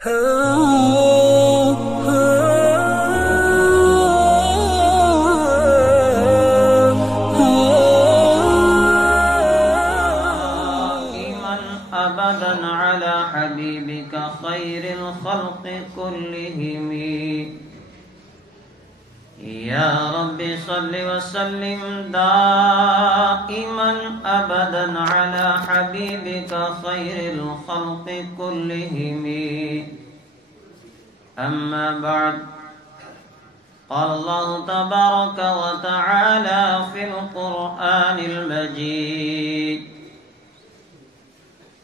أبدا على حبيبك خير الخلق كلهم يا رب صل وسلم دائما أبدا على حبيبك خير الخلق كلهم أما بعد قال الله تبارك وتعالى في القرآن المجيد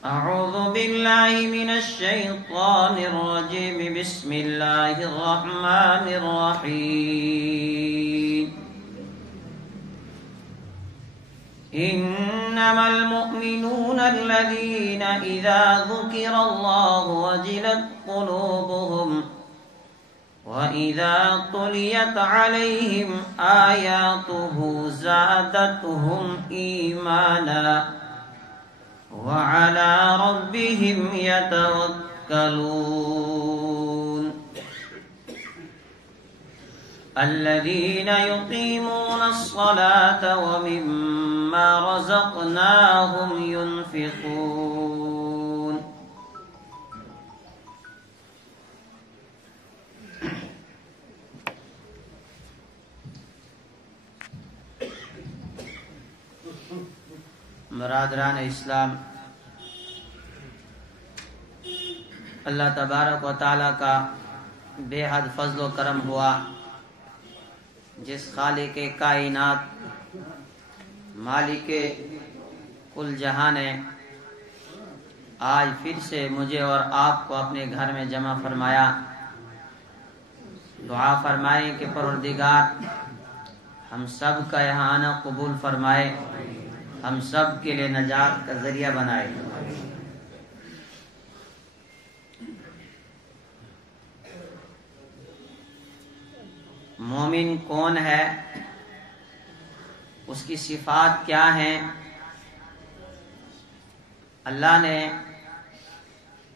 أعوذ بالله من الشيطان الرجيم بسم الله الرحمن الرحيم إنما المؤمنون الذين إذا ذكر الله وجلت قلوبهم وإذا تليت عليهم آياته زادتهم إيمانا وعلى ربهم يتوكلون الذين يقيمون الصلاة ومما رزقناهم ينفقون برادران اسلام، اللہ تبارک و تعالیٰ کا بے حد فضل و کرم ہوا جس خالق کائنات مالک کل جہاں نے آج پھر سے مجھے اور آپ کو اپنے گھر میں جمع فرمایا۔ دعا فرمائیں کہ پروردگار ہم سب کا یہاں آنا قبول فرمائے، ہم سب کے لیے نجات کا ذریعہ بنائے۔ مومن کون ہے، اس کی صفات کیا ہیں؟ اللہ نے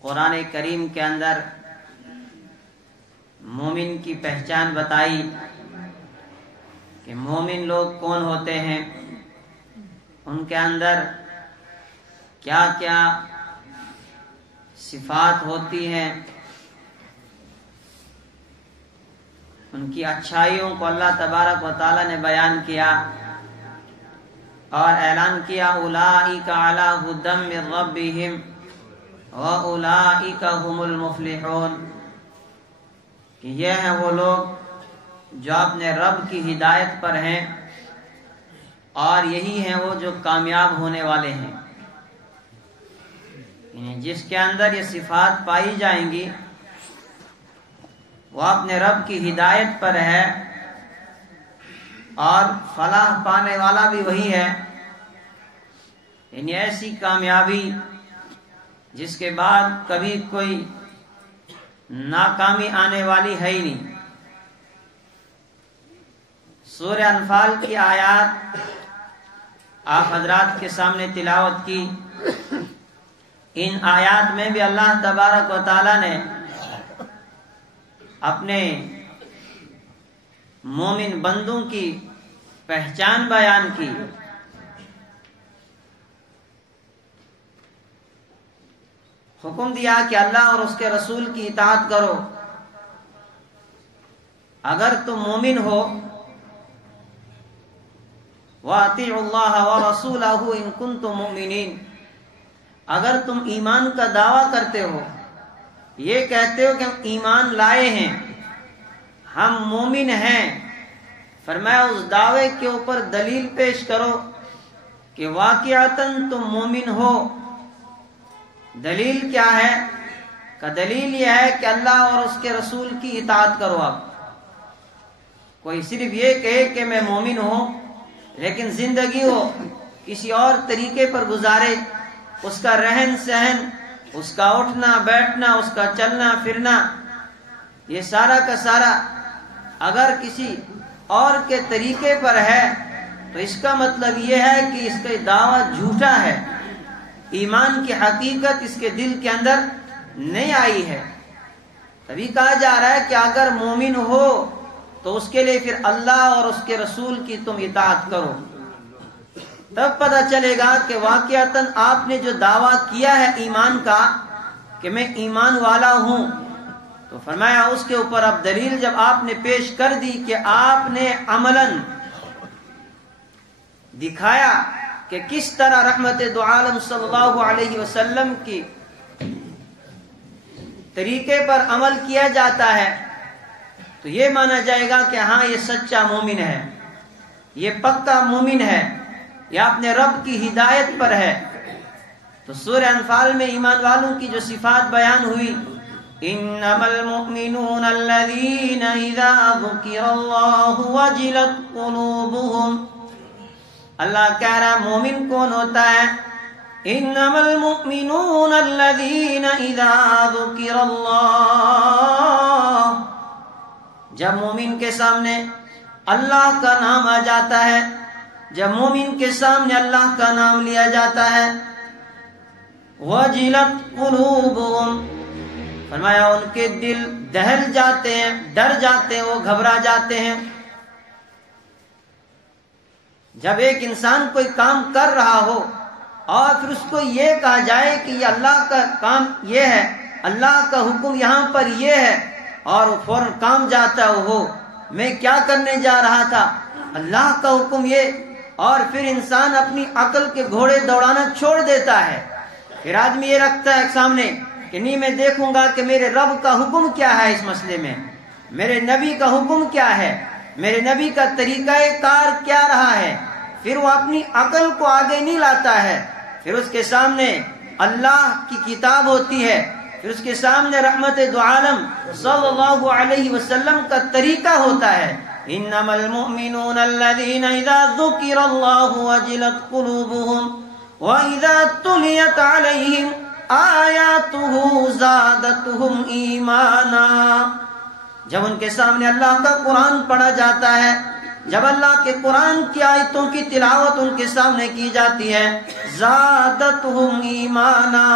قرآن کریم کے اندر مومن کی پہچان بتائی کہ مومن لوگ کون ہوتے ہیں، ان کے اندر کیا کیا صفات ہوتی ہیں، ان کی اچھائیوں کو اللہ تبارک و تعالی نے بیان کیا اور اعلان کیا اولئک علی ھدی من ربہم واولئک ھم المفلحون، کہ یہ ہیں وہ لوگ جو اپنے رب کی ہدایت پر ہیں اور یہی ہیں وہ جو کامیاب ہونے والے ہیں۔ یعنی جس کے اندر یہ صفات پائی جائیں گی وہ اپنے رب کی ہدایت پر ہے اور فلاح پانے والا بھی وہی ہے۔ یعنی ایسی کامیابی جس کے بعد کبھی کوئی ناکامی آنے والی ہے ہی نہیں۔ سورہ انفال کی آیات آپ حضرات کے سامنے تلاوت کی۔ ان آیات میں بھی اللہ تبارک و تعالی نے اپنے مومن بندوں کی پہچان بیان کی۔ حکم دیا کہ اللہ اور اس کے رسول کی اطاعت کرو۔ اگر تم مومن ہو وَأَطِيعُوا اللَّهَ وَرَسُولَهُ إِن كُنتُم مُؤْمِنِينَ، اگر تم ایمان کا دعویٰ کرتے ہو، یہ کہتے ہو کہ ہم ایمان لائے ہیں، ہم مومن ہیں، فرمایا اس دعوے کے اوپر دلیل پیش کرو کہ واقعتاً تم مومن ہو۔ دلیل کیا ہے؟ کہ دلیل یہ ہے کہ اللہ اور اس کے رسول کی اطاعت کرو۔ آپ کوئی صرف یہ کہے کہ میں مومن ہوں لیکن زندگی ہو کسی اور طریقے پر گزارے، اس کا رہن سہن، اس کا اٹھنا بیٹھنا، اس کا چلنا پھرنا، یہ سارا کا سارا اگر کسی اور کے طریقے پر ہے تو اس کا مطلب یہ ہے کہ اس کا دعویٰ جھوٹا ہے، ایمان کی حقیقت اس کے دل کے اندر نہیں آئی ہے۔ تبھی کہا جا رہا ہے کہ اگر مومن ہو تو اس کے لیے پھر اللہ اور اس کے رسول کی تم اطاعت کرو، تب پتہ چلے گا کہ واقعتاً آپ نے جو دعویٰ کیا ہے ایمان کا کہ میں ایمان والا ہوں، تو فرمایا اس کے اوپر اب دلیل جب آپ نے پیش کر دی کہ آپ نے عملاً دکھایا کہ کس طرح رحمت دو عالم صلی اللہ علیہ وسلم کی طریقے پر عمل کیا جاتا ہے، تو یہ مانا جائے گا کہ ہاں یہ سچا مومن ہے، یہ پکا مومن ہے، یہ اپنے رب کی ہدایت پر ہے۔ تو سورہ انفال میں ایمان والوں کی جو صفات بیان ہوئی، انما المؤمنون الذين اذا ذكر الله وجلت قلوبهم، اللہ کہہ رہا مومن کون ہوتا ہے؟ انما المؤمنون الذين اذا ذكر الله، جب مومن کے سامنے اللہ کا نام آ جاتا ہے، جب مومن کے سامنے اللہ کا نام لیا جاتا ہے، وجلت قلوبهم، فرمایا ان کے دل دہل جاتے ہیں، ڈر جاتے ہیں، وہ گھبرا جاتے ہیں۔ جب ایک انسان کوئی کام کر رہا ہو اور پھر اس کو یہ کہا جائے کہ یہ اللہ کا کام یہ ہے، اللہ کا حکم یہاں پر یہ ہے، اور وہ فوراً کام جاتا ہو، میں کیا کرنے جا رہا تھا، اللہ کا حکم یہ، اور پھر انسان اپنی عقل کے گھوڑے دوڑانا چھوڑ دیتا ہے۔ پھر آدمی یہ رکھتا ہے سامنے کہ نہیں میں دیکھوں گا کہ میرے رب کا حکم کیا ہے اس مسئلے میں، میرے نبی کا حکم کیا ہے، میرے نبی کا طریقہ کار کیا رہا ہے۔ پھر وہ اپنی عقل کو آگے نہیں لاتا ہے، پھر اس کے سامنے اللہ کی کتاب ہوتی ہے، پھر اس کے سامنے رحمت دو عالم صلی اللہ علیہ وسلم کا طریقہ ہوتا ہے۔ انما المؤمنون الذين اذا ذكر الله وجلت قلوبهم واذا تليت عليهم آیاتہ زادتہم ایمانا، جب ان کے سامنے اللہ کا قرآن پڑھا جاتا ہے، جب اللہ کے قرآن کی آیتوں کی تلاوت ان کے سامنے کی جاتی ہے، زادتہم ایمانا،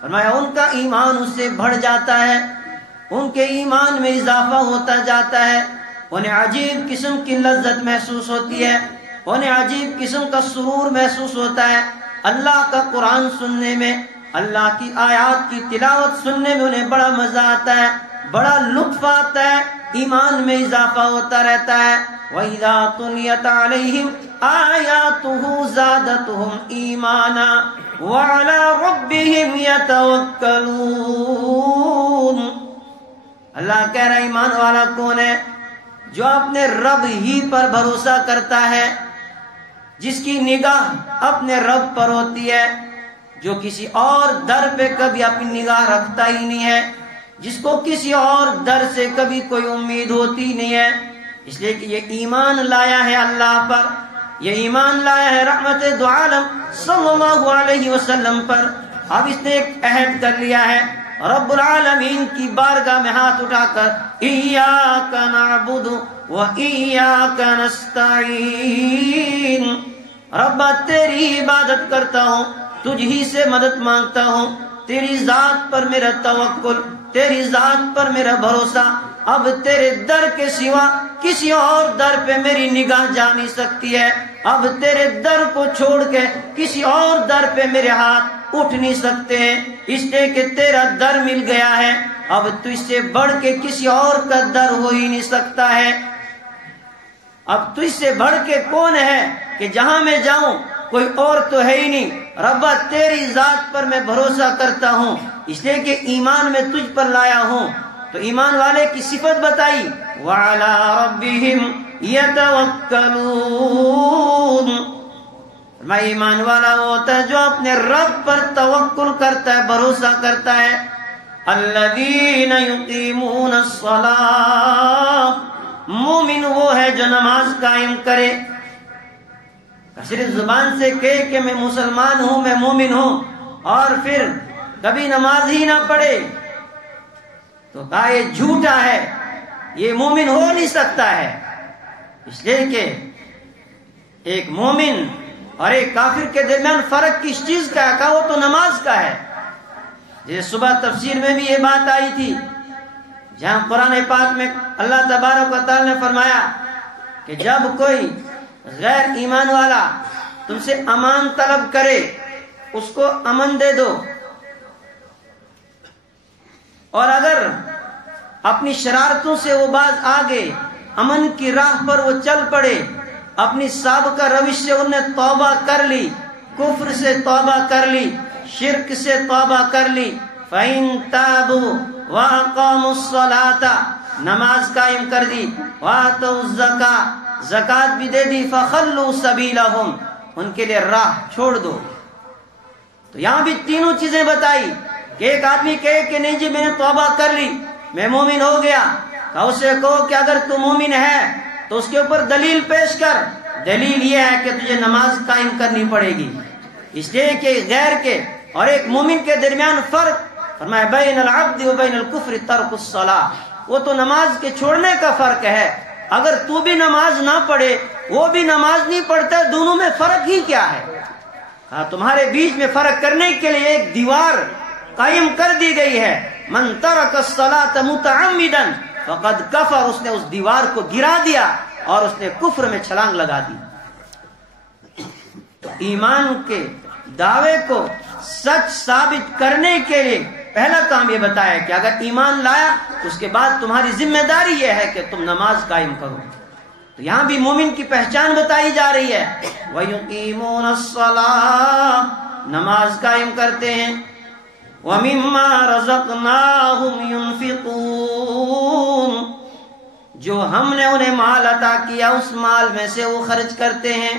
فرمایا ان کا ایمان اس سے بڑھ جاتا ہے، ان کے ایمان میں اضافہ ہوتا جاتا ہے، انہیں عجیب قسم کی لذت محسوس ہوتی ہے، انہیں عجیب قسم کا سرور محسوس ہوتا ہے، اللہ کا قرآن سننے میں، اللہ کی آیات کی تلاوت سننے میں انہیں بڑا مزہ آتا ہے، بڑا لطف آتا ہے، ایمان میں اضافہ ہوتا رہتا ہے۔ وَإِذَا تُلِيَتْ عَلَيْهِمْ آيَاتُهُ زَادَتْهُمْ إِيمَانًا وَعَلَى رَبِّهِمْ يَتَوَكَّلُونَ، اللہ کہہ رہا ہے ایمان والا کون ہے؟ جو اپنے رب ہی پر بھروسہ کرتا ہے، جس کی نگاہ اپنے رب پر ہوتی ہے، جو کسی اور در پہ کبھی اپنی نگاہ رکھتا ہی نہیں ہے، جس کو کسی اور در سے کبھی کوئی امید ہوتی نہیں ہے، اس لیے کہ یہ ایمان لایا ہے اللہ پر، یہ ایمان لایا ہے رحمت دو عالم صلی اللہ علیہ وسلم پر۔ اب اس نے ایک عہد کر لیا ہے رب العالمین کی بارگاہ میں ہاتھ اٹھا کر، ایاک نعبد و ایاک نستعین، رب تیری عبادت کرتا ہوں، تجھ ہی سے مدد مانگتا ہوں، تیری ذات پر میرا توکل، تیری ذات پر میرا بھروسہ، اب تیرے در کے سوا کسی اور در پہ میری نگاہ جا نہیں سکتی ہے، اب تیرے در کو چھوڑ کے کسی اور در پہ میرے ہاتھ اٹھ نہیں سکتے ہیں، اس لیے کہ تیرا در مل گیا ہے، اب تو اس سے بڑھ کے کسی اور کا در ہو ہی نہیں سکتا ہے۔ اب تو اس سے بڑھ کے کون ہے کہ جہاں میں جاؤں کوئی اور تو ہے ہی نہیں، ربا تیری ذات پر میں بھروسہ کرتا ہوں، اس لیے کہ ایمان میں تجھ پر لایا ہوں۔ تو ایمان والے کی صفت بتائی، وَعَلَى رَبِّهِمْ يَتَوَكَّلُونَ، میں ایمان والا ہوتا ہے جو اپنے رب پر توکل کرتا ہے، بھروسہ کرتا ہے۔ الَّذِينَ يُقِيمُونَ الصَّلَاةَ، مومن وہ ہے جو نماز قائم کرے، صرف زبان سے کہے کہ میں مسلمان ہوں، میں مومن ہوں، اور پھر کبھی نماز ہی نہ پڑھے تو کہا یہ جھوٹا ہے، یہ مومن ہو نہیں سکتا ہے۔ اس لیے کہ ایک مومن اور ایک کافر کے درمیان فرق کس چیز کا ہے؟ کہا وہ تو نماز کا ہے۔ جیسے صبح تفسیر میں بھی یہ بات آئی تھی، جہاں قرآن پاک میں اللہ تبارک و تعالی نے فرمایا کہ جب کوئی غیر ایمان والا تم سے امان طلب کرے اس کو امن دے دو، اور اگر اپنی شرارتوں سے وہ باز آگے امن کی راہ پر وہ چل پڑے، اپنی سابقہ روش سے انہیں توبہ کر لی، کفر سے توبہ کر لی، شرک سے توبہ کر لی، فَإِن تَابُوا وَأَقَامُوا الصَّلَاةَ نماز قائم کر دی، وَآتَوُا الزَّكَاةَ زکات بھی دے دی، فَخَلُّوا سَبِيلَهُمْ ان کے لیے راہ چھوڑ دو۔ تو یہاں بھی تینوں چیزیں بتائی کہ ایک آدمی کہے کہ نہیں جی میں نے توبہ کر لی، میں مومن ہو گیا، تو اسے کہو کہ اگر تو مومن ہے تو اس کے اوپر دلیل پیش کر۔ دلیل یہ ہے کہ تجھے نماز قائم کرنی پڑے گی، اس لیے کہ غیر کے اور ایک مومن کے درمیان فرق فرمایا بین العبد و بین الکفر ترک الصلاۃ، وہ تو نماز کے چھوڑنے کا فرق ہے۔ اگر تو بھی نماز نہ پڑھے وہ بھی نماز نہیں پڑھتا، دونوں میں فرق ہی کیا ہے؟ تمہارے بیچ میں فرق کرنے کے لیے ایک دیوار قائم کر دی گئی ہے، من ترک الصلاۃ متعمدا فقد کفر، اس نے اس دیوار کو گرا دیا اور اس نے کفر میں چھلانگ لگا دی۔ تو ایمان کے دعوے کو سچ ثابت کرنے کے لیے پہلا کام یہ بتایا کہ اگر ایمان لایا اس کے بعد تمہاری ذمہ داری یہ ہے کہ تم نماز قائم کرو۔ تو یہاں بھی مومن کی پہچان بتائی جا رہی ہے، وَيُقِيمُونَ الصَّلَاةَ نماز قائم کرتے ہیں، وَمِمَّا رَزَقْنَاهُمْ يُنْفِقُونَ جو ہم نے انہیں مال عطا کیا اس مال میں سے وہ خرچ کرتے ہیں۔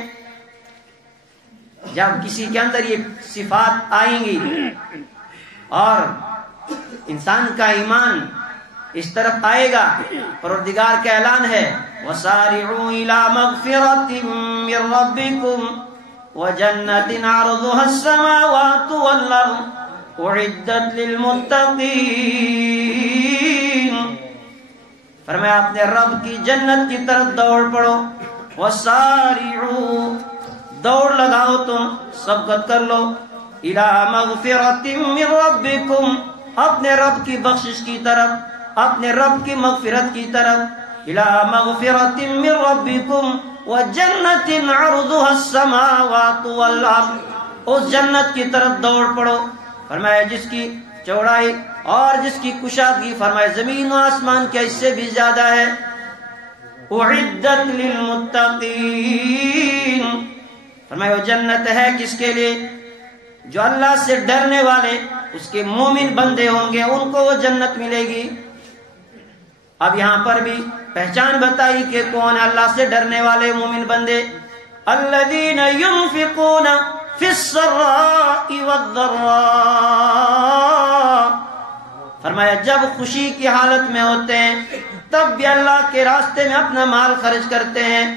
جب کسی کے اندر یہ صفات آئیں گی اور انسان کا ایمان اس طرف آئے گا، پروردگار کا اعلان ہے وَسَارِعُوا إِلَى مَغْفِرَةٍ مِّن رَّبِّكُمْ وَجَنَّةٍ عَرْضُهَا السَّمَاوَاتُ وَالْأَرْضُ أُعِدَّتْ لِلْمُتَّقِينَ فرمایا اپنے رب کی جنت کی طرف دوڑ پڑو، وَسَارِعُوا دوڑ لگاؤ، تم سبقت کر لو، الى مغفرۃ من ربکم اپنے رب کی بخشش کی طرف، اپنے رب کی مغفرت کی طرف، الى مغفرۃ من ربکم وجنۃ عرضها السماوات والارض اس جنت کی طرف دوڑ پڑو، فرمایا جس کی چوڑائی اور جس کی کشادگی فرمایا زمین و آسمان کے اس سے بھی زیادہ ہے، اعدت للمتقین فرمایا وہ جنت ہے کس کے لیے؟ جو اللہ سے ڈرنے والے اس کے مومن بندے ہوں گے، ان کو وہ جنت ملے گی۔ اب یہاں پر بھی پہچان بتائی کہ کون اللہ سے ڈرنے والے مومن بندے، الذین ينفقون فی السراء والضراء فرمایا جب خوشی کی حالت میں ہوتے ہیں تب بھی اللہ کے راستے میں اپنا مال خرچ کرتے ہیں،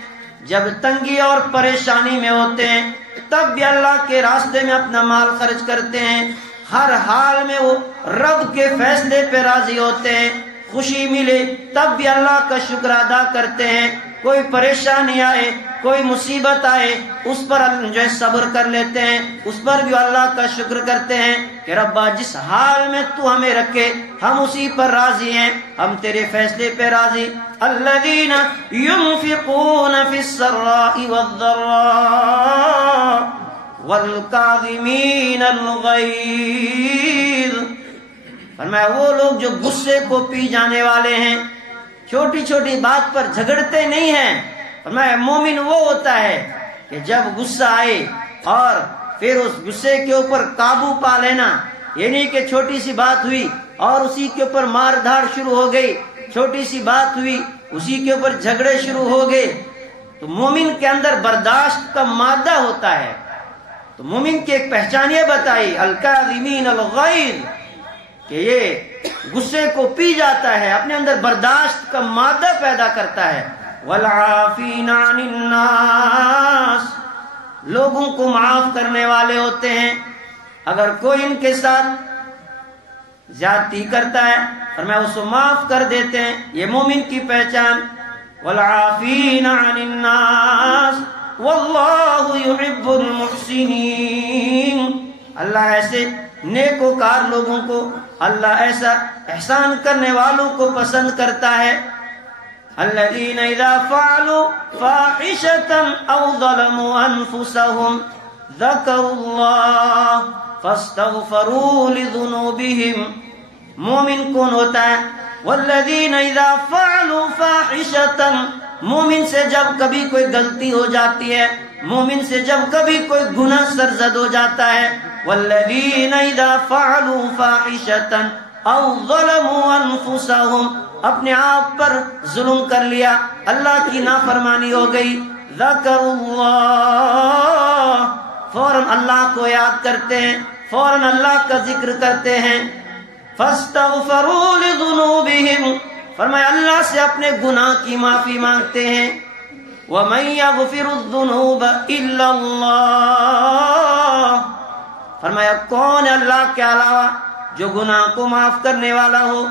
جب تنگی اور پریشانی میں ہوتے ہیں تب بھی اللہ کے راستے میں اپنا مال خرچ کرتے ہیں، ہر حال میں وہ رب کے فیصلے پہ راضی ہوتے ہیں، خوشی ملے تب بھی اللہ کا شکر ادا کرتے ہیں، کوئی پریشانی آئے کوئی مصیبت آئے اس پر جو ہے صبر کر لیتے ہیں، اس پر بھی اللہ کا شکر کرتے ہیں کہ ربا جس حال میں تو ہمیں رکھے ہم اسی پر راضی ہیں، ہم تیرے فیصلے پہ راضی۔ الذین ينفقون فی السراء والضراء والکاظمین الغیظ فرمایا وہ لوگ جو غصے کو پی جانے والے ہیں، چھوٹی چھوٹی بات پر جھگڑتے نہیں ہیں۔ فرمایا مومن وہ ہوتا ہے کہ جب غصہ آئے اور پھر اس غصے کے اوپر قابو پا لینا، یہ نہیں کہ چھوٹی سی بات ہوئی اور اسی کے اوپر مار دھاڑ شروع ہو گئی، چھوٹی سی بات ہوئی اسی کے اوپر جھگڑے شروع ہو گئے۔ تو مومن کے اندر برداشت کا مادہ ہوتا ہے، تو مومن کی ایک پہچان یہ بتائی الکاظمین الغیظ کہ یہ غصے کو پی جاتا ہے، اپنے اندر برداشت کا مادہ پیدا کرتا ہے۔ والعافین عن الناس لوگوں کو معاف کرنے والے ہوتے ہیں، اگر کوئی ان کے ساتھ زیادتی کرتا ہے فرمایا اس کو معاف کر دیتے ہیں، یہ مومن کی پہچان۔ والعافین عن الناس واللہ یحب المحسنین اللہ ایسے نیکوکار لوگوں کو اللہ ایسا احسان کرنے والوں کو پسند کرتا ہے. الذین اذا فعلوا فاحشة او ظلموا انفسهم ذکروا اللہ فاستغفروا لذنوبهم. مومن کون ہوتا ہے؟ والذین اذا فعلوا فاحشة، مومن سے جب کبھی کوئی غلطی ہو جاتی ہے، مومن سے جب کبھی کوئی گناہ سرزد ہو جاتا ہے، والذین اذا فعلوا فاحشة او ظلموا انفسهم، اپنے آپ پر ظلم کر لیا، اللہ کی نافرمانی ہو گئی، ذکروا اللہ، فوراً اللہ کو یاد کرتے ہیں، فوراً اللہ کا ذکر کرتے ہیں. فاستغفروا لذنوبهم، فرمایا اللہ سے اپنے گناہ کی معافی مانگتے ہیں. وَمَن يَغْفِرُ الذُّنُوبَ إِلَّا اللَّهُ، فرمایا کون ہے اللہ کے علاوہ جو گناہ کو معاف کرنے والا ہو.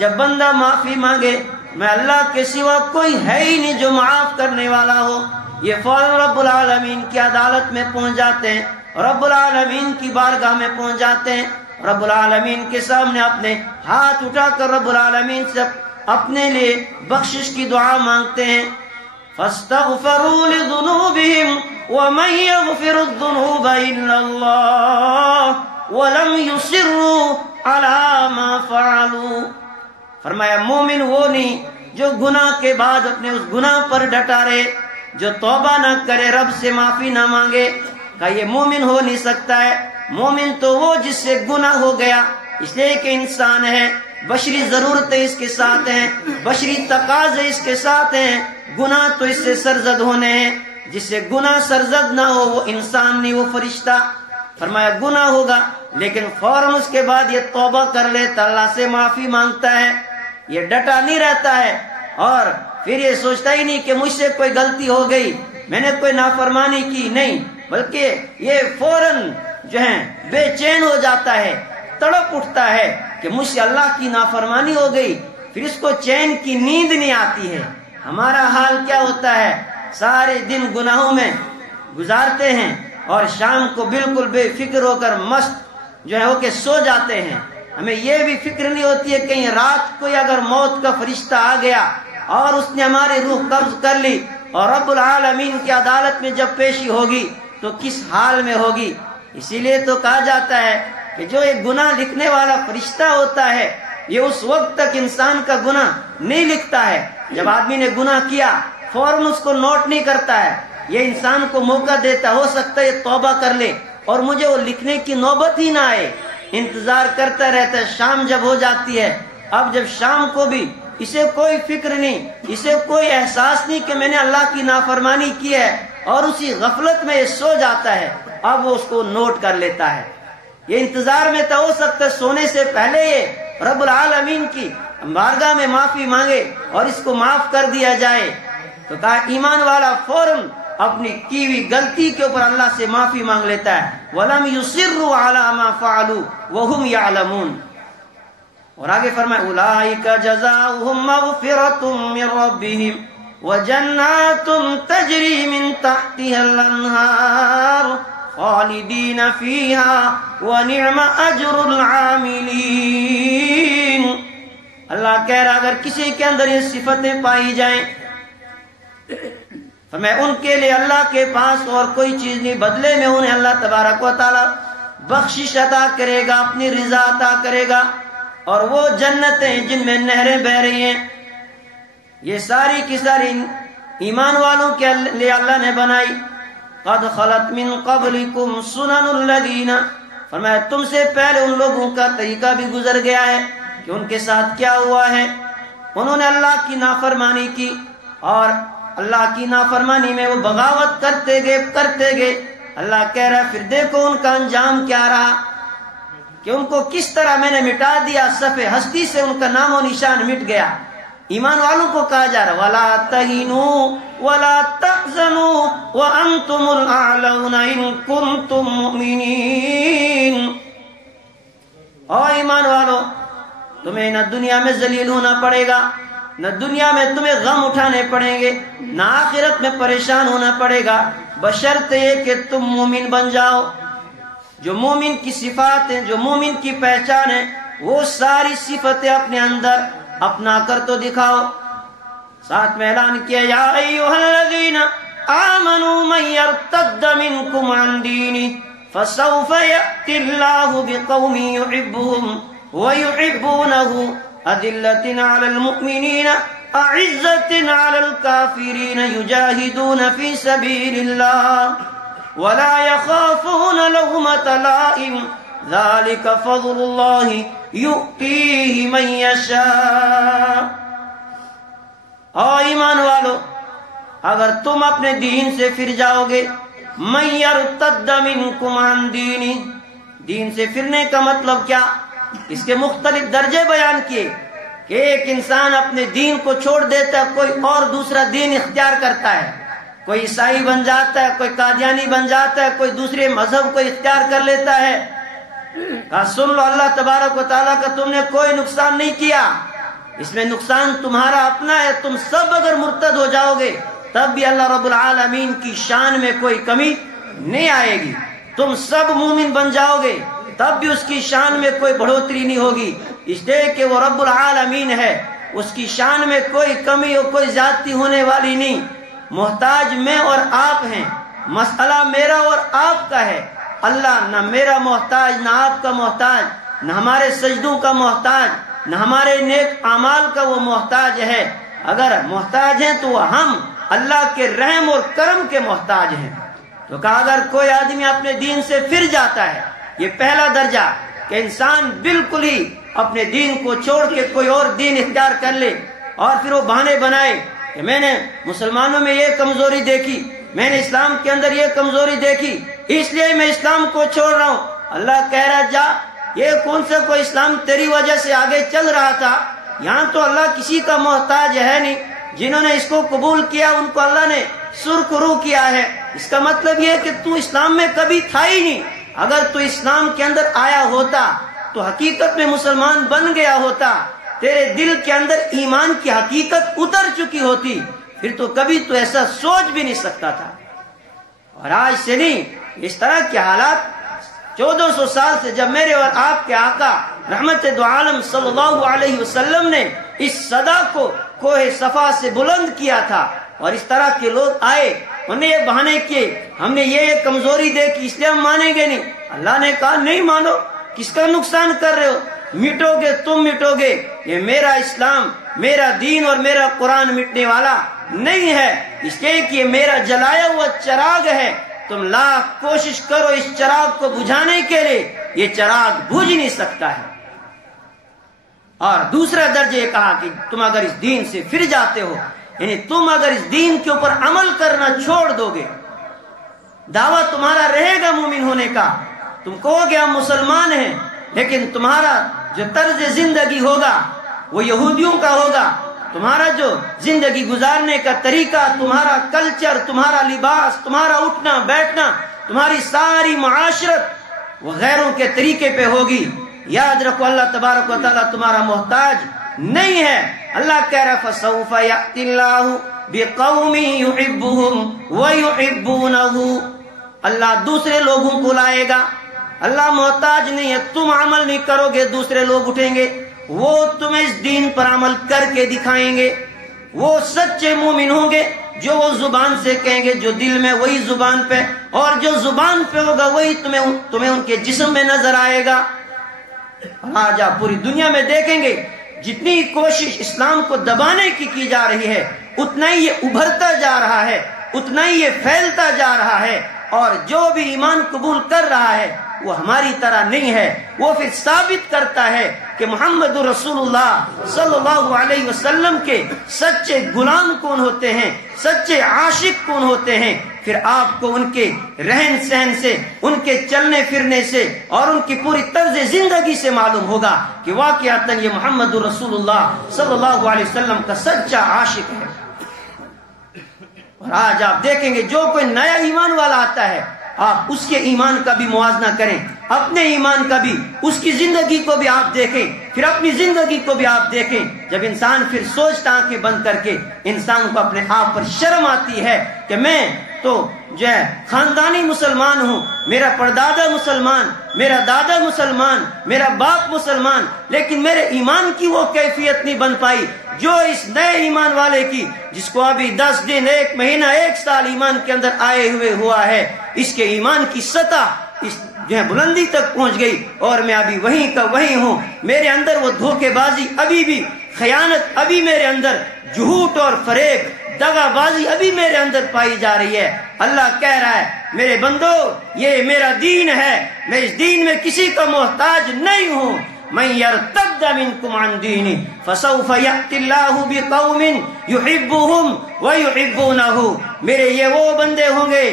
جب بندہ معافی مانگے میں اللہ کے سوا کوئی ہے ہی نہیں جو معاف کرنے والا ہو، یہ فوراً رب العالمین کی عدالت میں پہنچ جاتے ہیں، رب العالمین کی بارگاہ میں پہنچ جاتے ہیں، رب العالمین کے سامنے اپنے ہاتھ اٹھا کر رب العالمین سے اپنے لیے بخشش کی دعا مانگتے ہیں. فاستغفروا لذنوبهم ومن يغفر الذنوب الا الله ولم يصروا على ما فعلوا، فرمایا مومن وہ نہیں جو گناہ کے بعد اپنے اس گناہ پر ڈٹا رہے، جو توبہ نہ کرے، رب سے معافی نہ مانگے. کہ یہ مومن ہو نہیں سکتا ہے. مومن تو وہ جس سے گناہ ہو گیا، اس لیے کہ انسان ہے، بشری ضرورتیں اس کے ساتھ ہیں، بشری تقاضے اس کے ساتھ ہیں، گناہ تو اس سے سرزد ہونے ہیں. جس سے گناہ سرزد نہ ہو وہ انسان نہیں، وہ فرشتہ. فرمایا گناہ ہوگا لیکن فوراً اس کے بعد یہ توبہ کر لیتا، اللہ سے معافی مانگتا ہے، یہ ڈٹا نہیں رہتا ہے اور پھر یہ سوچتا ہی نہیں کہ مجھ سے کوئی غلطی ہو گئی، میں نے کوئی نافرمانی کی، نہیں، بلکہ یہ فوراً جو ہے بے چین ہو جاتا ہے، تڑپ اٹھتا ہے کہ مجھ سے اللہ کی نافرمانی ہو گئی. پھر اس کو چین کی نیند نہیں آتی ہے. ہمارا حال کیا ہوتا ہے؟ سارے دن گناہوں میں گزارتے ہیں اور شام کو بالکل بے فکر ہو کر مست جو ہے ہو کے سو جاتے ہیں. ہمیں یہ بھی فکر نہیں ہوتی ہے کہیں رات کو اگر موت کا فرشتہ آ گیا اور اس نے ہماری روح قبض کر لی اور رب العالمین کی عدالت میں جب پیشی ہوگی تو کس حال میں ہوگی. اسی لیے تو کہا جاتا ہے کہ جو ایک گناہ لکھنے والا فرشتہ ہوتا ہے یہ اس وقت تک انسان کا گناہ نہیں لکھتا ہے. جب آدمی نے گناہ کیا فوراً اس کو نوٹ نہیں کرتا ہے، یہ انسان کو موقع دیتا، ہو سکتا ہے یہ توبہ کر لے اور مجھے وہ لکھنے کی نوبت ہی نہ آئے. انتظار کرتا رہتا ہے، شام جب ہو جاتی ہے، اب جب شام کو بھی اسے کوئی فکر نہیں، اسے کوئی احساس نہیں کہ میں نے اللہ کی نافرمانی کی ہے اور اسی غفلت میں یہ سو جاتا ہے، اب وہ اس کو نوٹ کر لیتا ہے. یہ انتظار میں تو ہو سکتا ہے سونے سے پہلے یہ رب العالمین کی بارگاہ میں معافی مانگے اور اس کو معاف کر دیا جائے. تو کہا ایمان والا فوراً اپنی کی ہوئی غلطی کے اوپر اللہ سے معافی مانگ لیتا ہے. وَلَمْ يُصِرُّوا عَلَى مَا فَعَلُوا وَهُمْ يَعْلَمُونَ. اور آگے فرمائے أُولَٰئِكَ جَزَاؤُهُمْ مَغْفِرَةٌ مِّن رَّبِّهِمْ وَجَنَّاتٌ تَجْرِي مِن تَحْتِهَا الْأَنْهَارُ خَالِدِينَ فِيهَا وَنِعْمَ أَجْرُ الْعَامِلِينَ. اللہ کہہ رہا اگر کسی کے اندر یہ صفتیں پائی جائیں فرمایا ان کے لیے اللہ کے پاس اور کوئی چیز نہیں، بدلے میں انہیں اللہ تبارک و تعالی بخشش عطا کرے گا، اپنی رضا عطا کرے گا، اور وہ جنتیں جن میں نہریں بہ رہی ہیں. یہ ساری کی ساری ایمان والوں کے لیے اللہ نے بنائی. قد خلت من قبلکم سنن الذین، فرمایا تم سے پہلے ان لوگوں کا طریقہ بھی گزر گیا ہے کہ ان کے ساتھ کیا ہوا ہے. انہوں نے اللہ کی نافرمانی کی اور اللہ کی نافرمانی میں وہ بغاوت کرتے گئے. اللہ کہہ رہا ہے پھر دیکھو ان کا انجام کیا رہا کہ ان کو کس طرح میں نے مٹا دیا، صفحہ ہستی سے ان کا نام و نشان مٹ گیا. ایمان والوں کو کہا جا رہا وَلَا تَهِنُوا وَلَا تَحْزَنُوا وَأَنْتُمُ الْأَعْلَوْنَ إِن كُنتُم مُّؤْمِنِينَ. او ایمان والو تمہیں نہ دنیا میں ذلیل ہونا پڑے گا، نہ دنیا میں تمہیں غم اٹھانے پڑیں گے، نہ آخرت میں پریشان ہونا پڑے گا، بشرط یہ کہ تم مومن بن جاؤ. جو مومن کی صفات ہیں، جو مومن کی پہچان ہے وہ ساری صفتیں اپنے اندر اپنا کر تو دکھاؤ. ساتھ میں اعلان کیا یا ایھا الذین آمنوا من یرتد منکم عن دینہ فسوف یأتی اللہ بقوم یحبهم ویحبونہ اذلۃ علی المؤمنین اعزۃ علی الکافرین یجاہدون فی سبیل اللہ ولا یخافون لومۃ لائم ذلک فضل اللہ یؤتیہ من یشاء. اور ایمان والو اگر تم اپنے دین سے پھر جاؤ گے، من یرتد منکم عن دینہ، دین سے پھرنے کا مطلب کیا؟ اس کے مختلف درجے بیان کیے کہ ایک انسان اپنے دین کو چھوڑ دیتا ہے، کوئی اور دوسرا دین اختیار کرتا ہے، کوئی عیسائی بن جاتا ہے، کوئی قادیانی بن جاتا ہے، کوئی دوسرے مذہب کو اختیار کر لیتا ہے. سن لو، اللہ تبارک و تعالیٰ کا تم نے کوئی نقصان نہیں کیا، اس میں نقصان تمہارا اپنا ہے. تم سب اگر مرتد ہو جاؤ گے تب بھی اللہ رب العالمین کی شان میں کوئی کمی نہیں آئے گی. تم سب مومن بن جاؤ گے تب بھی اس کی شان میں کوئی بڑھوتری نہیں ہوگی، اس لیے کہ وہ رب العالمین ہے، اس کی شان میں کوئی کمی اور کوئی زیادتی ہونے والی نہیں. محتاج میں اور آپ ہیں، مسئلہ میرا اور آپ کا ہے. اللہ نہ میرا محتاج، نہ آپ کا محتاج، نہ ہمارے سجدوں کا محتاج، نہ ہمارے نیک اعمال کا وہ محتاج ہے. اگر محتاج ہیں تو وہ ہم اللہ کے رحم اور کرم کے محتاج ہیں. تو کہا اگر کوئی آدمی اپنے دین سے پھر جاتا ہے، یہ پہلا درجہ کہ انسان بالکل ہی اپنے دین کو چھوڑ کے کوئی اور دین اختیار کر لے اور پھر وہ بہانے بنائے کہ میں نے مسلمانوں میں یہ کمزوری دیکھی، میں نے اسلام کے اندر یہ کمزوری دیکھی، اس لیے میں اسلام کو چھوڑ رہا ہوں. اللہ کہہ رہا جا، یہ کون سا کوئی اسلام تیری وجہ سے آگے چل رہا تھا؟ یہاں تو اللہ کسی کا محتاج ہے نہیں. جنہوں نے اس کو قبول کیا ان کو اللہ نے سرخرو کیا ہے. اس کا مطلب یہ ہے کہ تو اسلام میں کبھی تھا ہی نہیں. اگر تو اسلام کے اندر آیا ہوتا تو حقیقت میں مسلمان بن گیا ہوتا، تیرے دل کے اندر ایمان کی حقیقت اتر چکی ہوتی، پھر تو کبھی تو ایسا سوچ بھی نہیں سکتا تھا. اور آج سے نہیں، اس طرح کے حالات 1400 سال سے جب میرے اور آپ کے آقا رحمت دو عالم صلی اللہ علیہ وسلم نے اس صدا کو کوہ صفا سے بلند کیا تھا اور اس طرح کے لوگ آئے، انہوں نے یہ بہانے کیے، ہم نے یہ کمزوری دیکھی اس لیے ہم مانیں گے نہیں. اللہ نے کہا نہیں مانو، کس کا نقصان کر رہے ہو؟ مٹو گے تم مٹو گے، یہ میرا اسلام، میرا دین اور میرا قرآن مٹنے والا نہیں ہے. اس لیے کہ یہ میرا جلایا ہوا چراغ ہے، تم لاکھ کوشش کرو اس چراغ کو بجھانے کے لیے، یہ چراغ بجھ نہیں سکتا ہے. اور دوسرا درجہ یہ کہا کہ تم اگر اس دین سے پھر جاتے ہو، یعنی تم اگر اس دین کے اوپر عمل کرنا چھوڑ دو گے، دعویٰ تمہارا رہے گا مومن ہونے کا، تم کہو گے ہم مسلمان ہیں، لیکن تمہارا جو طرز زندگی ہوگا وہ یہودیوں کا ہوگا. تمہارا جو زندگی گزارنے کا طریقہ، تمہارا کلچر، تمہارا لباس، تمہارا اٹھنا بیٹھنا، تمہاری ساری معاشرت وہ غیروں کے طریقے پہ ہوگی. یاد رکھو اللہ تبارک و تعالیٰ تمہارا محتاج نہیں ہے. اللہ کہہ رہا فَسَوْفَ يَأْتِ اللَّهُ بِقَوْمٍ يُحِبُّهُمْ وَيُحِبُّونَهُ. اللہ دوسرے لوگوں کو لائے گا. اللہ محتاج نہیں ہے، تم عمل نہیں کرو گے دوسرے لوگ اٹھیں گے، وہ تمہیں اس دین پر عمل کر کے دکھائیں گے. وہ سچے مومن ہوں گے جو وہ زبان سے کہیں گے، جو دل میں وہی زبان پہ، اور جو زبان پہ ہوگا وہی تمہیں ان کے جسم میں نظر آئے گا. آج آپ پوری دنیا میں دیکھیں گے جتنی کوشش اسلام کو دبانے کی جا رہی ہے، اتنا ہی یہ ابھرتا جا رہا ہے، اتنا ہی یہ پھیلتا جا رہا ہے. اور جو بھی ایمان قبول کر رہا ہے وہ ہماری طرح نہیں ہے. وہ پھر ثابت کرتا ہے کہ محمد رسول اللہ صلی اللہ علیہ وسلم کے سچے غلام کون ہوتے ہیں، سچے عاشق کون ہوتے ہیں. پھر آپ کو ان کے رہن سہن سے، ان کے چلنے پھرنے سے اور ان کی پوری طرز زندگی سے معلوم ہوگا کہ واقعتاً یہ محمد رسول اللہ صلی اللہ علیہ وسلم کا سچا عاشق ہے. اور آج آپ دیکھیں گے جو کوئی نیا ایمان والا آتا ہے، آپ اس کے ایمان کا بھی موازنہ کریں، اپنے ایمان کا بھی، اس کی زندگی کو بھی آپ دیکھیں، پھر اپنی زندگی کو بھی آپ دیکھیں. جب انسان پھر سوچتا آنکھیں بند کر کے، انسان کو اپنے آپ پر شرم آتی ہے کہ میں تو جو ہے خاندانی مسلمان ہوں، میرا پردادا مسلمان، میرا دادا مسلمان، میرا باپ مسلمان، لیکن میرے ایمان کی وہ کیفیت نہیں بن پائی جو اس نئے ایمان والے کی، جس کو ابھی 10 دن 1 مہینہ 1 سال ایمان کے اندر آئے ہوئے ہوا ہے، اس کے ایمان کی سطح اس جو ہے بلندی تک پہنچ گئی، اور میں ابھی وہیں کا وہیں ہوں۔ میرے اندر وہ دھوکے بازی ابھی بھی، خیانت ابھی میرے اندر، جھوٹ اور فریب، دغا بازی ابھی میرے اندر پائی جا رہی ہے۔ اللہ کہہ رہا ہے میرے بندو یہ میرا دین ہے، میں اس دین میں کسی کا محتاج نہیں ہوں۔ من يرتد منكم عن دينه فسوف يأتي الله بقوم يحبهم ويحبونه، میرے یہ وہ بندے ہوں گے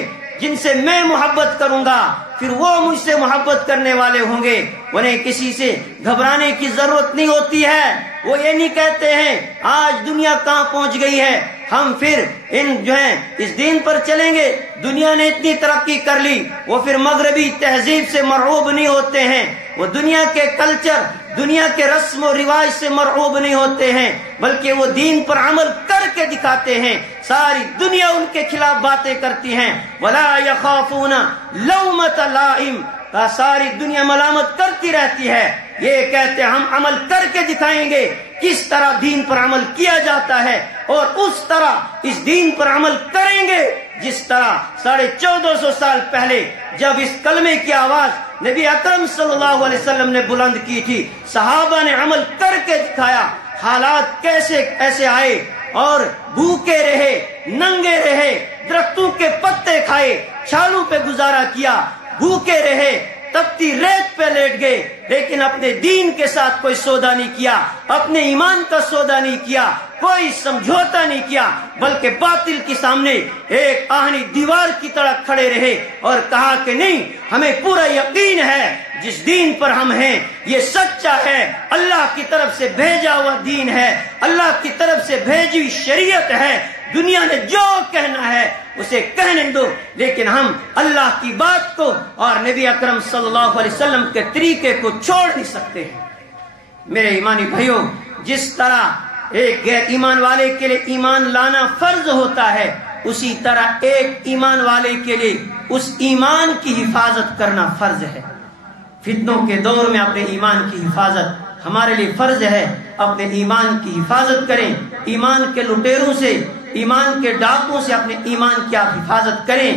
جن سے میں محبت کروں گا، پھر وہ مجھ سے محبت کرنے والے ہوں گے۔ انہیں کسی سے گھبرانے کی ضرورت نہیں ہوتی ہے، وہ یہ نہیں کہتے ہیں آج دنیا کہاں پہنچ گئی ہے، ہم پھر ان جو ہیں اس دین پر چلیں گے، دنیا نے اتنی ترقی کر لی۔ وہ پھر مغربی تہذیب سے مرعوب نہیں ہوتے ہیں، وہ دنیا کے کلچر، دنیا کے رسم و رواج سے مرعوب نہیں ہوتے ہیں، بلکہ وہ دین پر عمل کر کے دکھاتے ہیں۔ ساری دنیا ان کے خلاف باتیں کرتی ہیں، وَلَا يَخَافُونَ لَوْمَةَ لَائِمٍ، ساری دنیا ملامت کرتی رہتی ہے، یہ کہتے ہیں ہم عمل کر کے دکھائیں گے کس طرح دین پر عمل کیا جاتا ہے، اور اس طرح اس دین پر عمل کریں گے جس طرح 1450 سال پہلے جب اس کلمے کی آواز نبی اکرم صلی اللہ علیہ وسلم نے بلند کی تھی، صحابہ نے عمل کر کے دکھایا، حالات کیسے ایسے آئے اور بھوکے رہے، ننگے رہے، درختوں کے پتے کھائے، چھالوں پہ گزارا کیا، بھوکے رہے، تپتی ریت پہ لیٹ گئے، لیکن اپنے دین کے ساتھ کوئی سودا نہیں کیا، اپنے ایمان کا سودا نہیں کیا، کوئی سمجھوتا نہیں کیا، بلکہ باطل کے سامنے ایک آہنی دیوار کی طرح کھڑے رہے اور کہا کہ نہیں، ہمیں پورا یقین ہے جس دین پر ہم ہیں یہ سچا ہے، اللہ کی طرف سے بھیجا ہوا دین ہے، اللہ کی طرف سے بھیجی ہوئی شریعت ہے، دنیا نے جو کہنا ہے اسے کہنے دو، لیکن ہم اللہ کی بات کو اور نبی اکرم صلی اللہ علیہ وسلم کے طریقے کو چھوڑ نہیں سکتے۔ میرے ایمانی بھائیوں، جس طرح ایک غیر ایمان والے کے لیے ایمان لانا فرض ہوتا ہے، اسی طرح ایک ایمان والے کے لیے اس ایمان کی حفاظت کرنا فرض ہے۔ فتنوں کے دور میں اپنے ایمان کی حفاظت ہمارے لیے فرض ہے، اپنے ایمان کی حفاظت کریں، ایمان کے لٹیروں سے، ایمان کے ڈاکوں سے اپنے ایمان کی آپ حفاظت کریں،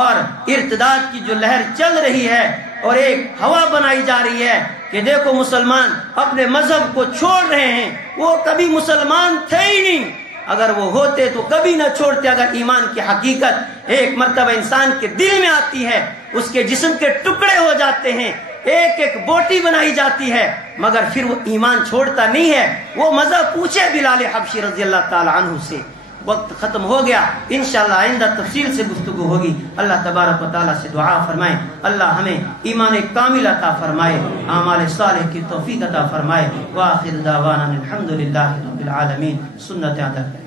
اور ارتداد کی جو لہر چل رہی ہے اور ایک ہوا بنائی جا رہی ہے کہ دیکھو مسلمان اپنے مذہب کو چھوڑ رہے ہیں، وہ کبھی مسلمان تھے ہی نہیں، اگر وہ ہوتے تو کبھی نہ چھوڑتے۔ اگر ایمان کی حقیقت ایک مرتبہ انسان کے دل میں آتی ہے، اس کے جسم کے ٹکڑے ہو جاتے ہیں، ایک ایک بوٹی بنائی جاتی ہے، مگر پھر وہ ایمان چھوڑتا نہیں ہے۔ وہ مذہب پوچھے بلال حبشی رضی اللہ تعالی عنہ سے۔ وقت ختم ہو گیا، انشاءاللہ آئندہ تفصیل سے گفتگو ہوگی۔ اللہ تبارک و تعالیٰ سے دعا فرمائیں اللہ ہمیں ایمان کامل عطا فرمائے، اعمال صالح کی توفیق عطا فرمائے۔ وآخر دعوانا الحمدللہ رب العالمین۔ سنت ادا کریں۔